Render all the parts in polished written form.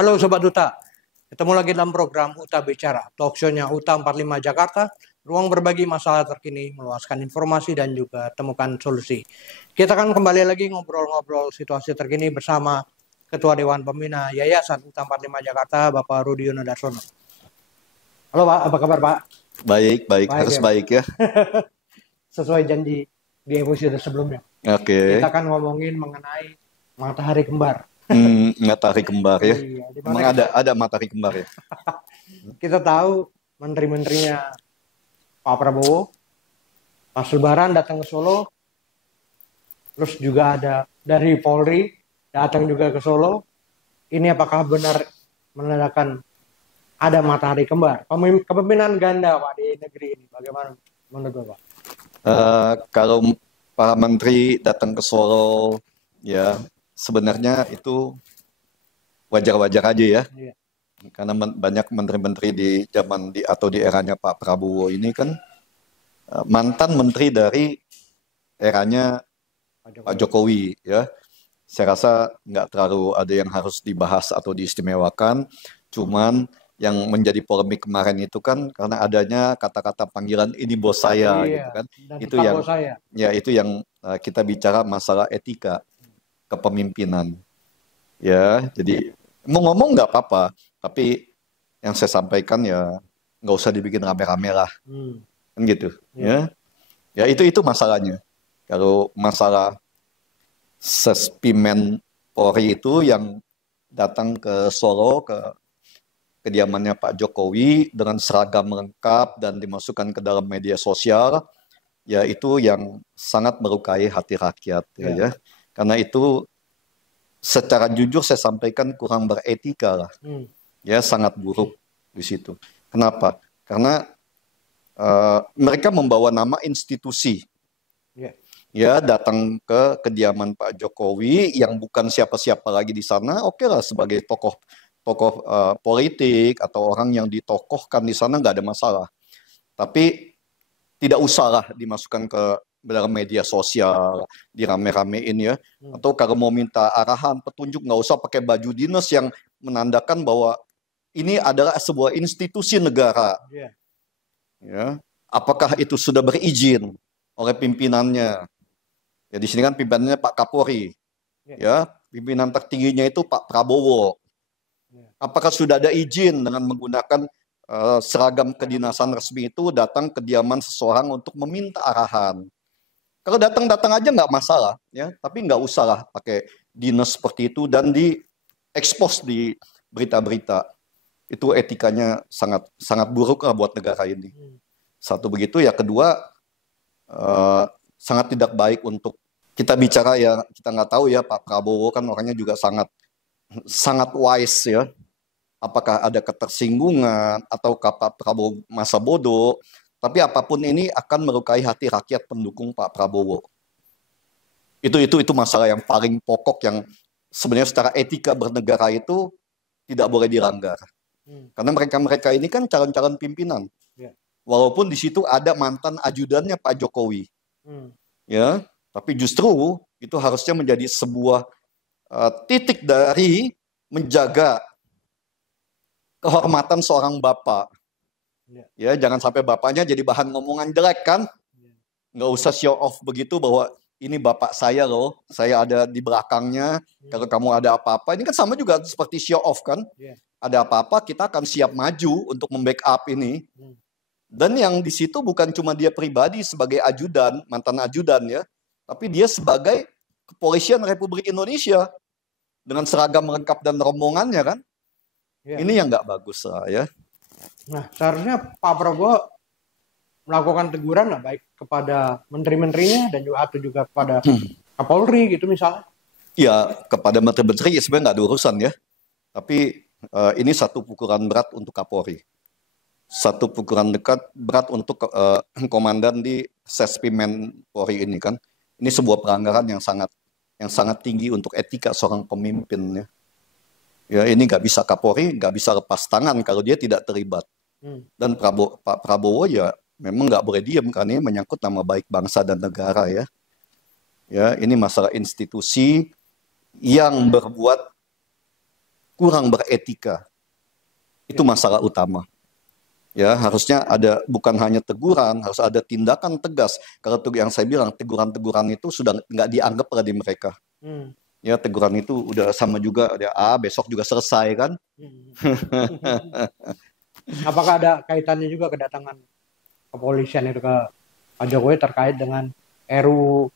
Halo Sobat Uta, ketemu lagi dalam program Uta Bicara, talk show-nya Uta 45 Jakarta, ruang berbagi masalah terkini, meluaskan informasi dan juga temukan solusi. Kita akan kembali lagi ngobrol-ngobrol situasi terkini bersama Ketua Dewan Pembina Yayasan Uta 45 Jakarta, Bapak Rudiono Darsono. Halo Pak, apa kabar Pak? Baik, harus ya, baik ya. Sesuai janji di episode sebelumnya. Oke. Kita akan ngomongin mengenai matahari kembar. Matahari kembar ya. Iya, Emang ada matahari kembar ya. Kita tahu menteri-menterinya Pak Prabowo, Pas Lebaran datang ke Solo, terus juga ada dari Polri datang juga ke Solo. Ini apakah benar menandakan ada matahari kembar? Kepemimpinan ganda Pak di negeri ini, bagaimana menurut Bapak? Kalau Pak Menteri datang ke Solo, ya sebenarnya itu wajar-wajar aja ya. Iya. Karena banyak menteri-menteri di eranya Pak Prabowo ini kan mantan menteri dari eranya Pak Jokowi ya. Saya rasa nggak terlalu ada yang harus dibahas atau diistimewakan. Cuman yang menjadi polemik kemarin itu kan karena adanya kata-kata panggilan ini bos saya gitu kan. Itu yang kita bicara masalah etika kepemimpinan. Ya, jadi mau ngomong nggak apa-apa, tapi yang saya sampaikan ya nggak usah dibikin rame-rame lah, kan gitu. Ya itu masalahnya. Kalau masalah Sespimen Polri itu yang datang ke Solo ke kediamannya Pak Jokowi dengan seragam lengkap dan dimasukkan ke dalam media sosial, ya itu yang sangat melukai hati rakyat ya. Karena itu secara jujur saya sampaikan kurang beretika lah, ya sangat buruk di situ. Kenapa? Karena mereka membawa nama institusi, ya datang ke kediaman Pak Jokowi yang bukan siapa-siapa lagi di sana, oke lah sebagai tokoh politik atau orang yang ditokohkan di sana nggak ada masalah. Tapi tidak usahlah dimasukkan ke dalam media sosial, dirame-ramein ya. Atau kalau mau minta arahan, petunjuk, nggak usah pakai baju dinas yang menandakan bahwa ini adalah sebuah institusi negara. Ya, apakah itu sudah berizin oleh pimpinannya? Ya di sini kan pimpinannya Pak Kapolri. Ya, pimpinan tertingginya itu Pak Prabowo. Apakah sudah ada izin dengan menggunakan seragam kedinasan resmi itu datang ke kediaman seseorang untuk meminta arahan? Kalau datang aja nggak masalah, ya. Tapi nggak usah lah pakai dinas seperti itu dan diekspos di berita-berita. Itu etikanya sangat buruk lah buat negara ini. Satu begitu, ya kedua sangat tidak baik untuk kita bicara ya. Kita nggak tahu ya, Pak Prabowo kan orangnya juga sangat wise ya. Apakah ada ketersinggungan atau Pak Prabowo masa bodoh? Tapi apapun ini akan melukai hati rakyat pendukung Pak Prabowo. Itu masalah yang paling pokok yang sebenarnya secara etika bernegara itu tidak boleh dilanggar. Karena mereka ini kan calon-calon pimpinan. Walaupun di situ ada mantan ajudannya Pak Jokowi. Ya, tapi justru itu harusnya menjadi sebuah titik dari menjaga kehormatan seorang bapak. Ya, jangan sampai bapaknya jadi bahan ngomongan jelek kan. Nggak usah show off begitu bahwa ini bapak saya loh, saya ada di belakangnya. Kalau kamu ada apa-apa, ini kan sama juga seperti show off kan. Ada apa-apa kita akan siap maju untuk membackup ini. Dan yang di situ bukan cuma dia pribadi sebagai ajudan, mantan ajudan ya, tapi dia sebagai Kepolisian Republik Indonesia dengan seragam lengkap dan rombongannya kan. Ini yang nggak bagus lah ya. Nah, seharusnya Pak Prabowo melakukan teguran lah, baik kepada menteri-menterinya dan juga kepada Kapolri gitu misalnya. Ya, kepada menteri-menteri ya sebenarnya nggak ada urusan ya. Tapi ini satu pukulan berat untuk Kapolri. Satu pukulan berat untuk komandan di Sespimen Polri ini kan. Ini sebuah pelanggaran yang sangat tinggi untuk etika seorang pemimpin ya. Ya ini nggak bisa Kapolri nggak bisa lepas tangan kalau dia tidak terlibat. Dan Pak Prabowo ya memang nggak boleh diam karena ini menyangkut nama baik bangsa dan negara ya. Ya ini masalah institusi yang berbuat kurang beretika. Itu masalah utama. Ya, harusnya ada bukan hanya teguran, harus ada tindakan tegas. Kalau yang saya bilang teguran-teguran itu sudah nggak dianggap oleh di mereka. Ya, teguran itu udah sama juga, ya, besok juga selesai kan. Apakah ada kaitannya juga kedatangan kepolisian itu ke Pak Jokowi terkait dengan RUU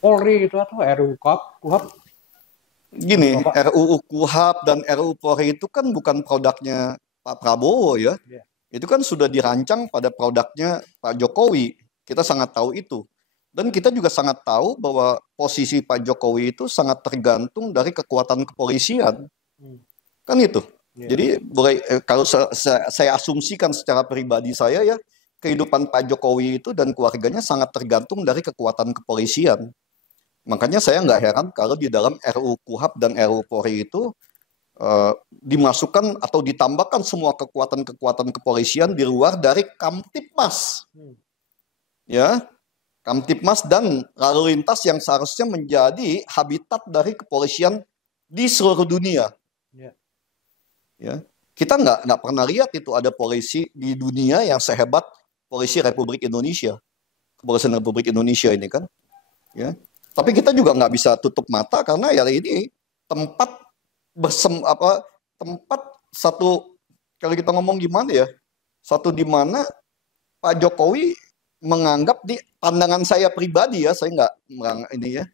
Polri itu atau RUU KUHAP? Gini, Bapak. RUU KUHAP dan RUU Polri itu kan bukan produknya Pak Prabowo ya. Itu kan sudah dirancang pada produknya Pak Jokowi. Kita sangat tahu itu. Dan kita juga sangat tahu bahwa posisi Pak Jokowi itu sangat tergantung dari kekuatan kepolisian. Kan itu. Jadi kalau saya asumsikan secara pribadi saya ya, kehidupan Pak Jokowi itu dan keluarganya sangat tergantung dari kekuatan kepolisian. Makanya saya nggak heran kalau di dalam RUU KUHAP dan RUU Polri itu dimasukkan atau ditambahkan semua kekuatan-kekuatan kepolisian di luar dari Kamtibmas. Ya, Kamtibmas dan lalu lintas yang seharusnya menjadi habitat dari kepolisian di seluruh dunia. Ya, kita nggak pernah lihat itu ada polisi di dunia yang sehebat polisi Republik Indonesia, kepolisian Republik Indonesia ini kan. Ya, tapi kita juga nggak bisa tutup mata karena ya ini tempat tempat satu, kalau kita ngomong gimana ya, satu di mana Pak Jokowi menganggap di pandangan saya pribadi ya, saya nggak ini ya,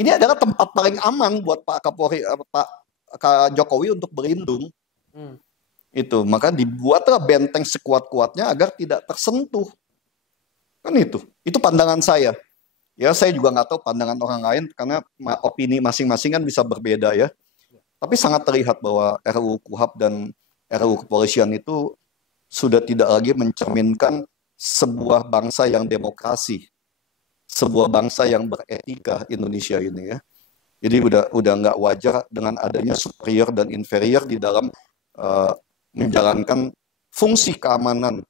ini adalah tempat paling aman buat Pak Kapolri, Pak Jokowi untuk berlindung. Itu maka dibuatlah benteng sekuat-kuatnya agar tidak tersentuh. Kan itu pandangan saya. Ya saya juga nggak tahu pandangan orang lain karena opini masing-masing kan bisa berbeda ya. Tapi sangat terlihat bahwa RUU KUHAP dan RUU Kepolisian itu sudah tidak lagi mencerminkan sebuah bangsa yang demokrasi, sebuah bangsa yang beretika Indonesia ini ya. Jadi udah nggak wajar dengan adanya superior dan inferior di dalam menjalankan fungsi keamanan,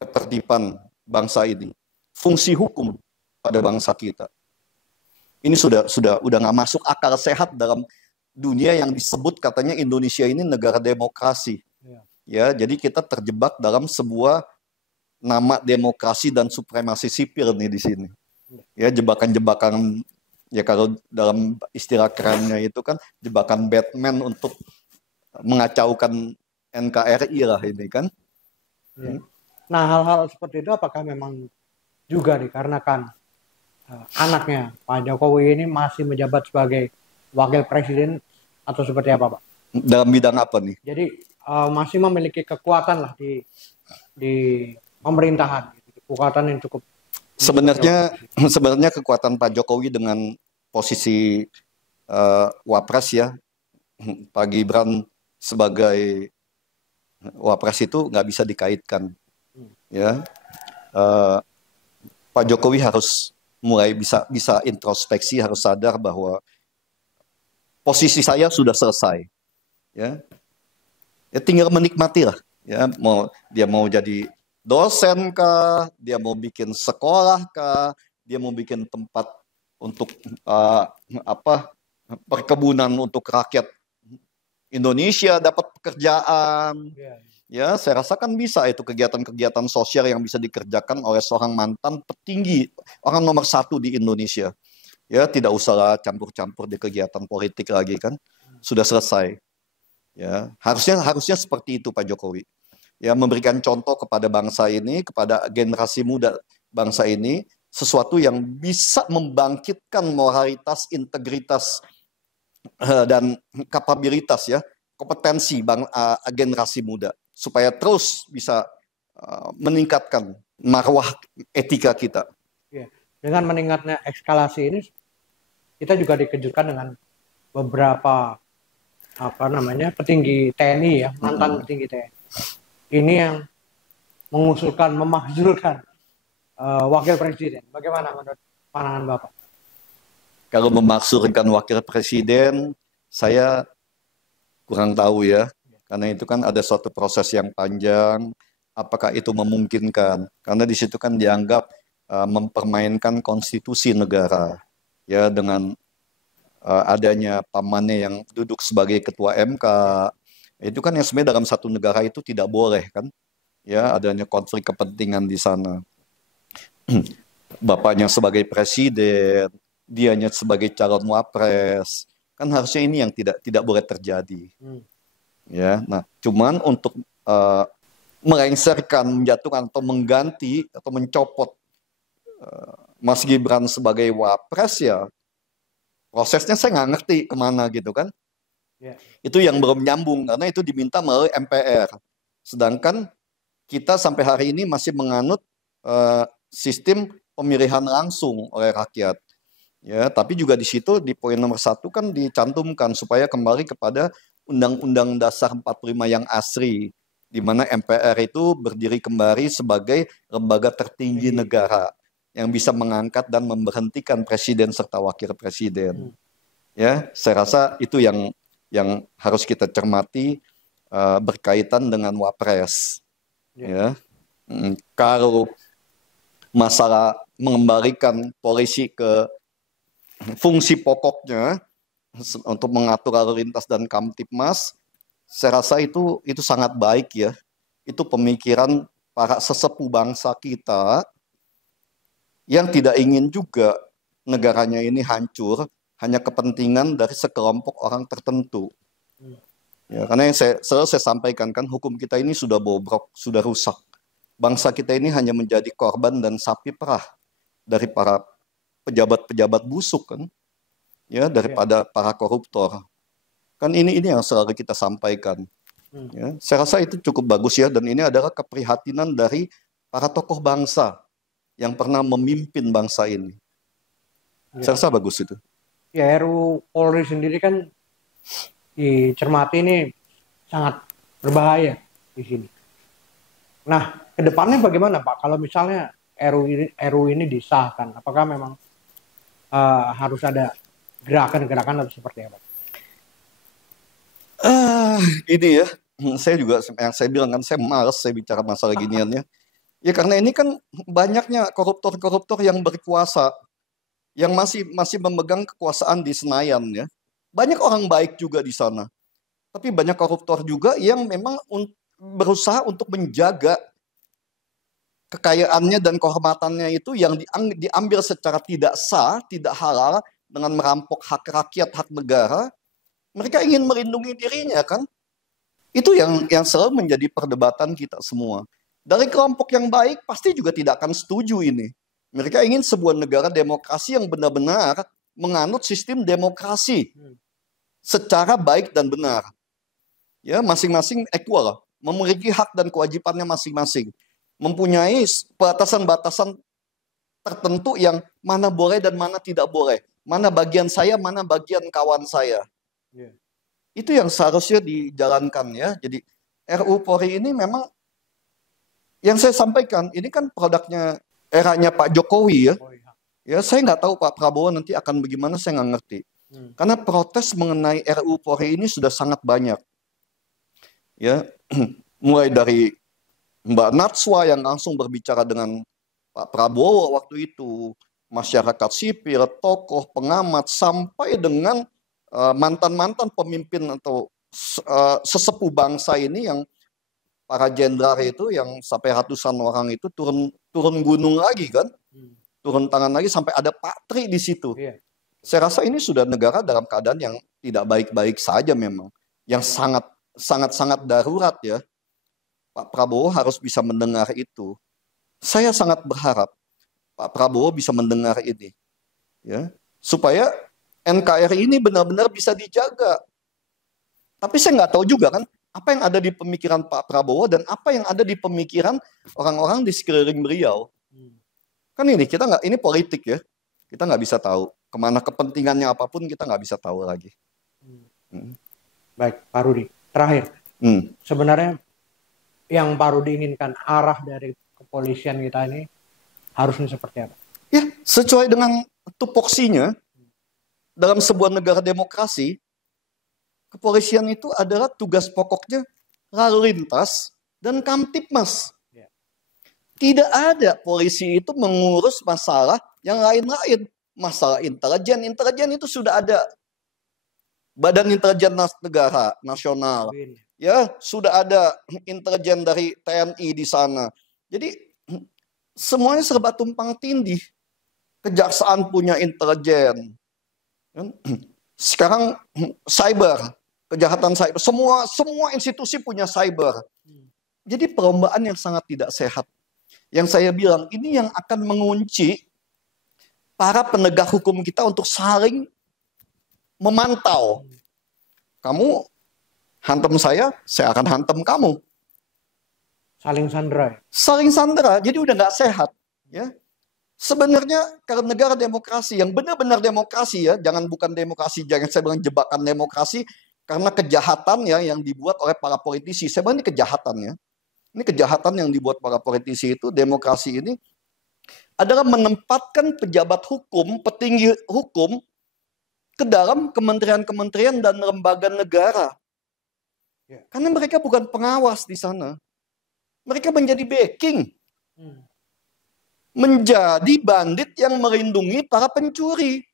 ketertiban bangsa ini, fungsi hukum pada bangsa kita. Ini sudah nggak masuk akal sehat dalam dunia yang disebut katanya Indonesia ini negara demokrasi. Ya, jadi kita terjebak dalam sebuah nama demokrasi dan supremasi sipil nih di sini. Ya, jebakan-jebakan ya kalau dalam istilah kerennya itu kan jebakan Batman untuk mengacaukan NKRI lah ini kan. Nah, hal-hal seperti itu apakah memang juga dikarenakan anaknya Pak Jokowi ini masih menjabat sebagai wakil presiden atau seperti apa, Pak? Dalam bidang apa nih? Jadi masih memiliki kekuatan lah di pemerintahan, kekuatan yang cukup. Sebenarnya kekuatan Pak Jokowi dengan posisi wapres ya, Pak Gibran sebagai wapres itu nggak bisa dikaitkan. Ya, Pak Jokowi harus mulai bisa introspeksi, harus sadar bahwa posisi saya sudah selesai, ya tinggal menikmati lah, ya dia mau jadi dosen kah, dia mau bikin sekolah kah, dia mau bikin tempat untuk perkebunan untuk rakyat Indonesia dapat pekerjaan, ya saya rasa kan bisa itu kegiatan-kegiatan sosial yang bisa dikerjakan oleh seorang mantan petinggi, orang nomor 1 di Indonesia. Ya tidak usahlah campur-campur di kegiatan politik lagi kan, sudah selesai. Ya harusnya seperti itu Pak Jokowi. Ya memberikan contoh kepada bangsa ini, kepada generasi muda bangsa ini, sesuatu yang bisa membangkitkan moralitas, integritas dan kapabilitas ya, kompetensi generasi muda supaya terus bisa meningkatkan marwah etika kita. Dengan meningkatnya eskalasi ini, kita juga dikejutkan dengan beberapa petinggi TNI ya, mantan petinggi TNI. Ini yang mengusulkan, memakzulkan wakil presiden. Bagaimana menurut pandangan Bapak? Kalau memakzulkan wakil presiden, saya kurang tahu ya, karena itu kan ada suatu proses yang panjang. Apakah itu memungkinkan? Karena di situ kan dianggap mempermainkan konstitusi negara ya dengan adanya pamannya yang duduk sebagai ketua MK, itu kan yang sebenarnya dalam satu negara itu tidak boleh kan, ya adanya konflik kepentingan di sana. Bapaknya sebagai presiden, dianya sebagai calon wapres, kan harusnya ini yang tidak boleh terjadi. Ya, nah cuman untuk melengsarkan, menjatuhkan atau mengganti atau mencopot Mas Gibran sebagai wapres, ya prosesnya saya nggak ngerti kemana gitu kan. Itu yang belum nyambung karena itu diminta melalui MPR. Sedangkan kita sampai hari ini masih menganut sistem pemilihan langsung oleh rakyat. Ya, tapi juga di situ di poin nomor 1 kan dicantumkan supaya kembali kepada Undang-Undang Dasar 45 yang asli, di mana MPR itu berdiri kembali sebagai lembaga tertinggi negara yang bisa mengangkat dan memberhentikan presiden serta wakil presiden. Ya, saya rasa itu yang harus kita cermati berkaitan dengan wapres. Ya, kalau masalah mengembalikan polisi ke fungsi pokoknya untuk mengatur lalu lintas dan Kamtipmas, saya rasa itu sangat baik ya. Itu pemikiran para sesepuh bangsa kita yang tidak ingin juga negaranya ini hancur hanya kepentingan dari sekelompok orang tertentu. Ya, karena yang selalu saya sampaikan kan, hukum kita ini sudah bobrok, sudah rusak. Bangsa kita ini hanya menjadi korban dan sapi perah dari para pejabat-pejabat busuk kan, ya, daripada para koruptor. Kan ini yang selalu kita sampaikan. Ya, saya rasa itu cukup bagus ya, dan ini adalah keprihatinan dari para tokoh bangsa yang pernah memimpin bangsa ini. Saya rasa bagus itu. Ya, RUU Polri sendiri kan dicermati ini sangat berbahaya di sini. Nah, kedepannya bagaimana Pak? Kalau misalnya RUU ini disahkan, apakah memang harus ada gerakan-gerakan atau seperti apa? Ini ya, saya juga yang saya bilang kan, saya malas saya bicara masalah ginian ya. Ya karena ini kan banyaknya koruptor-koruptor yang berkuasa, yang masih memegang kekuasaan di Senayan ya. Banyak orang baik juga di sana, tapi banyak koruptor juga yang memang berusaha untuk menjaga kekayaannya dan kehormatannya itu yang diambil secara tidak sah, tidak halal, dengan merampok hak rakyat, hak negara. Mereka ingin melindungi dirinya kan. Itu yang selalu menjadi perdebatan kita semua. Dari kelompok yang baik pasti juga tidak akan setuju ini. Mereka ingin sebuah negara demokrasi yang benar-benar menganut sistem demokrasi secara baik dan benar. Ya, masing-masing equal, memiliki hak dan kewajibannya masing-masing. Mempunyai batasan-batasan tertentu yang mana boleh dan mana tidak boleh. Mana bagian saya, mana bagian kawan saya. Itu yang seharusnya dijalankan ya. Jadi RUU Polri ini memang yang saya sampaikan, ini kan produknya eranya Pak Jokowi ya. Ya, saya nggak tahu Pak Prabowo nanti akan bagaimana, saya nggak ngerti. Karena protes mengenai RUU Polri ini sudah sangat banyak. Ya, mulai dari Mbak Natswa yang langsung berbicara dengan Pak Prabowo waktu itu, masyarakat sipil, tokoh, pengamat, sampai dengan mantan-mantan pemimpin atau sesepuh bangsa ini, yang para jenderal itu yang sampai ratusan orang itu turun gunung lagi kan, turun tangan lagi, sampai ada Pak Tri di situ. Saya rasa ini sudah negara dalam keadaan yang tidak baik-baik saja memang, yang sangat darurat ya. Pak Prabowo harus bisa mendengar itu. Saya sangat berharap Pak Prabowo bisa mendengar ini, ya, supaya NKRI ini benar-benar bisa dijaga. Tapi saya nggak tahu juga kan, apa yang ada di pemikiran Pak Prabowo dan apa yang ada di pemikiran orang-orang di sekeliling beliau. Kan ini politik ya, kita nggak bisa tahu kemana kepentingannya, apapun kita nggak bisa tahu lagi. Baik, Pak Rudi, terakhir, sebenarnya yang Pak Rudi inginkan arah dari kepolisian kita ini harusnya seperti apa? Ya, sesuai dengan tupoksinya. Dalam sebuah negara demokrasi, kepolisian itu adalah tugas pokoknya lalu lintas dan Kamtipmas. Tidak ada polisi itu mengurus masalah yang lain-lain. Masalah intelijen itu sudah ada Badan Intelijen Negara Nasional. Bin. Ya, sudah ada intelijen dari TNI di sana. Jadi semuanya serba tumpang tindih. Kejaksaan punya intelijen. Sekarang cyber, kejahatan cyber, semua institusi punya cyber. Jadi perlombaan yang sangat tidak sehat. Yang saya bilang ini yang akan mengunci para penegak hukum kita untuk saling memantau. Kamu hantam saya akan hantam kamu. Saling sandra. Saling sandera, jadi udah nggak sehat. Ya. Sebenarnya kalau negara demokrasi, yang benar-benar demokrasi ya, bukan demokrasi, jangan saya bilang jebakan demokrasi, karena kejahatan ya yang dibuat oleh para politisi. Saya bilang ini kejahatan ya. Ini kejahatan yang dibuat para politisi itu, demokrasi ini adalah menempatkan pejabat hukum, petinggi hukum ke dalam kementerian-kementerian dan lembaga negara. Karena mereka bukan pengawas di sana. Mereka menjadi backing. Menjadi bandit yang melindungi para pencuri.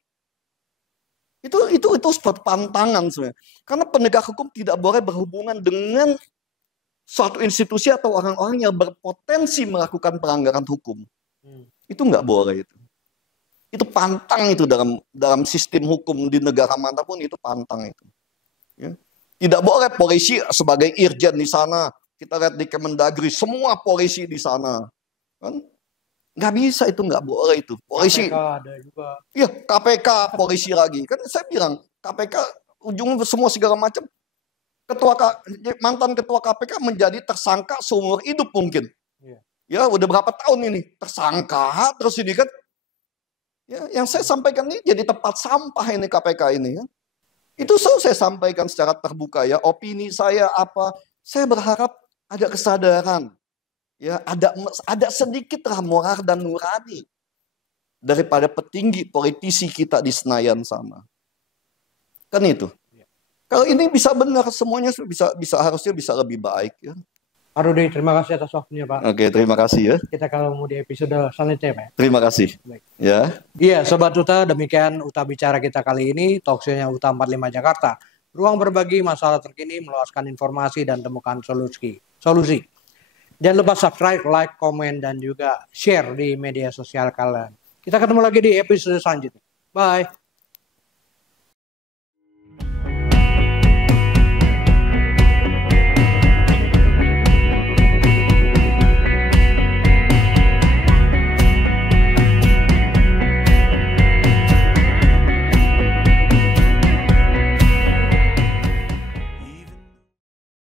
Itu sebuah pantangan sebenarnya. Karena penegak hukum tidak boleh berhubungan dengan suatu institusi atau orang-orang yang berpotensi melakukan pelanggaran hukum. Itu nggak boleh itu. Itu pantang itu dalam sistem hukum di negara manapun itu pantang itu. Ya. Tidak boleh polisi sebagai irjen di sana. Kita lihat di Kemendagri semua polisi di sana, kan? Nggak bisa itu, nggak boleh itu. Polisi. KPK ada juga. Iya, KPK polisi lagi. Kan saya bilang KPK ujungnya semua segala macam. Mantan ketua KPK menjadi tersangka seumur hidup mungkin. Ya udah berapa tahun ini tersangka terus ini kan. Ya, yang saya sampaikan ini jadi tempat sampah ini KPK ini ya. Itu selalu saya sampaikan secara terbuka ya. Opini saya apa? Saya berharap ada kesadaran. Ya, ada sedikit lah moral dan nurani daripada petinggi politisi kita di Senayan sana. Kan itu. Kalau ini bisa benar, semuanya harusnya bisa lebih baik ya. Pak Rudi, terima kasih atas waktunya, Pak. Oke, terima kasih ya. Kita kalau mau di episode selanjutnya, Pak. Terima kasih. Baik. Ya. Iya, Sobat Uta, demikian Uta Bicara kita kali ini, talkshow-nya Uta 45 Jakarta. Ruang berbagi masalah terkini, meluaskan informasi dan temukan solusi. Jangan lupa subscribe, like, komen, dan juga share di media sosial kalian. Kita ketemu lagi di episode selanjutnya. Bye.